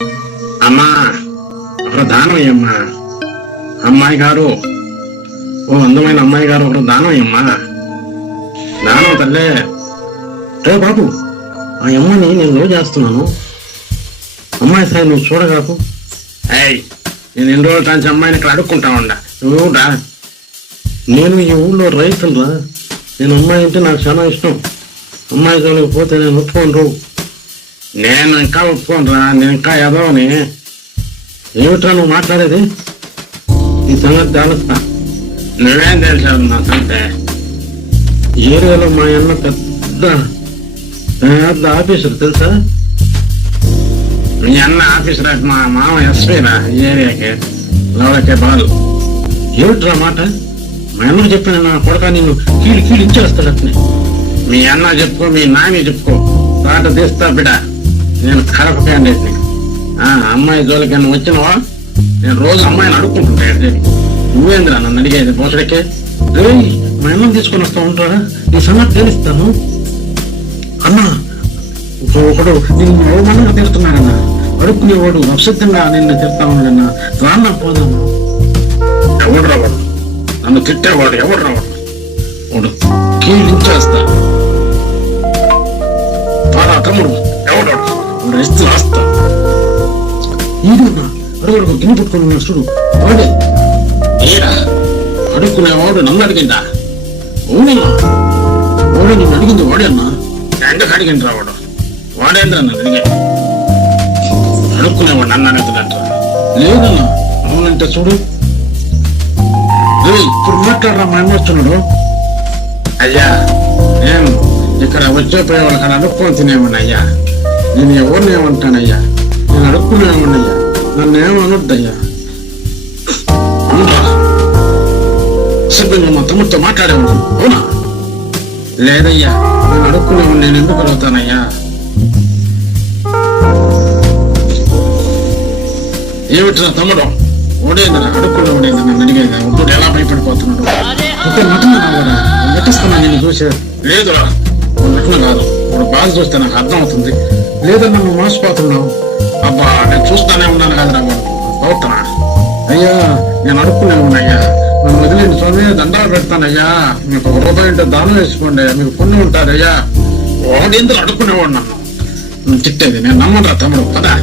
అమ్మా ఒక దానం అయ్యమ్మా. అమ్మాయి గారు, ఓ అందమైన అమ్మాయి గారు, ఒక దానం అయ్యమ్మా. దానం తల్లే. రే బాబు, ఆ అమ్మని నేను రోజు చేస్తున్నాను. అమ్మాయి సార్ నువ్వు చూడగాకు. అయ్యి నేను ఎన్ని రోజుల కాంచి అమ్మాయిని ఇక్కడ అడుక్కుంటా ఉండా. నువ్వురా, నేను ఈ ఊళ్ళో రైతులరా. నేను అమ్మాయి అంటే నాకు చాలా ఇష్టం. అమ్మాయి జోలికి పోతే నేను ఒప్పుకోను. నేను ఇంకా ఒప్పుకోనరా. నేను ఇంకా ఎదవని. ఏమిట్రా నువ్వు మాట్లాడేది? ఈ సంగతి తెలుస్తా. నువ్వేం తెలిసావు నా సంగతే? ఏరియాలో మా అన్న పెద్ద పెద్ద ఆఫీసర్ తెలుసా? మీ అన్న ఆఫీసర్ మా మామ ఎస్పీరా ఈ ఏరియాకి. లోకే బాలు. ఏమిట్రా మాట? మా అన్నకు చెప్పిన నా కొడక నిన్ను కీళ్ళు కీళ్ళు ఇచ్చేస్తాడు అట్నే. మీ అన్న చెప్పుకో, మీ నాని చెప్పుకో, తాట తీస్తా బిడ. నేను కడప క్యాండిడేట్ని. అమ్మాయి జోలికి నువ్వు వచ్చినావా? నేను రోజు అమ్మాయిని అడుక్కుంటుంటా. నువ్వేంద్రా నన్ను అడిగేది పోసడికే? మా అన్నం తీసుకొని వస్తా ఉంటారా? నీ సంగతి తెలుస్తాను అన్నా. ఒకడు నిన్ను అవమానంగా తిడుతున్నాడన్నా. అడుక్కునేవాడు అప్సత్యంగా నిన్ను తిడతా ఉన్నాడన్నా. రాన్నా పోదాము. ఎవడు రావాడు నన్ను తిట్టేవాడు? ఎవడు రావాడు? వాడు కీళ్ళించేస్తా. తమ్ముడు ఎవడాడు? వాడు ఇస్తూ రాస్తా. ఈడున్నా అడుగుడు గిన్నె పెట్టుకుని చూడు. వాడే ఏడా అడుక్కునేవాడు నన్ను అడిగిందా? అవునన్నా, వాడే నిన్ను అడిగింది. వాడేన్నా ఎందుకు అడిగింది రావాడు? వాడేంద్రా నన్ను అడిగే? అడుక్కునేవాడు నన్ను అడుగుతుందంట. లేదన్నా, అవునంటే చూడు. ఇప్పుడు మాట్లాడరా మా అమ్మ వస్తున్నాడు. అయ్యా నేను ఇక్కడ వచ్చే పోయే వాళ్ళకి అడుక్కొని తినేమన్నా అయ్యా. నేను ఎవరిని ఏమంటానయ్యా? నేను అడుక్కునేమన్నయ్యా. నన్ను ఏమనొద్దయ్యా. సిబ్బంది మా తమ్ముడితో మాట్లాడేవాడు. అవునా? లేదయ్యా, నేను అడుక్కునేవాడు. నేను ఎందుకు అడుగుతానయ్యా? ఏమిట్రా తమ్ముడు? ఓడేంద్ర అడుక్కునేవాడేంద్ర నన్ను అడిగేది. ఇప్పుడు ఎలా భయపడిపోతున్నాడు? ఒక నటన కూడా నటిస్తున్నా నేను చూసే. లేదురా, నటన కాదు. ఇప్పుడు బాగా చూస్తే నాకు అర్థం అవుతుంది. లేదన్నా నువ్వు మోసపోతున్నావు. అబ్బా నేను చూస్తానే ఉన్నాను కదరా. అవుతున్నా అయ్యా, నేను అడుక్కునే ఉన్నాయ్యా. నన్ను వదిలేని స్వామి దండాలు పెడతానయ్యా. మీకు ఒక రూపాయి ఉంటే దానం వేసుకోండి, మీకు పుణ్యం ఉంటారయ్యా. ఓడేంద్ర అడుక్కునేవాడు నన్ను తిట్టేది. నేను నమ్మరా తమ్ముడు. పదా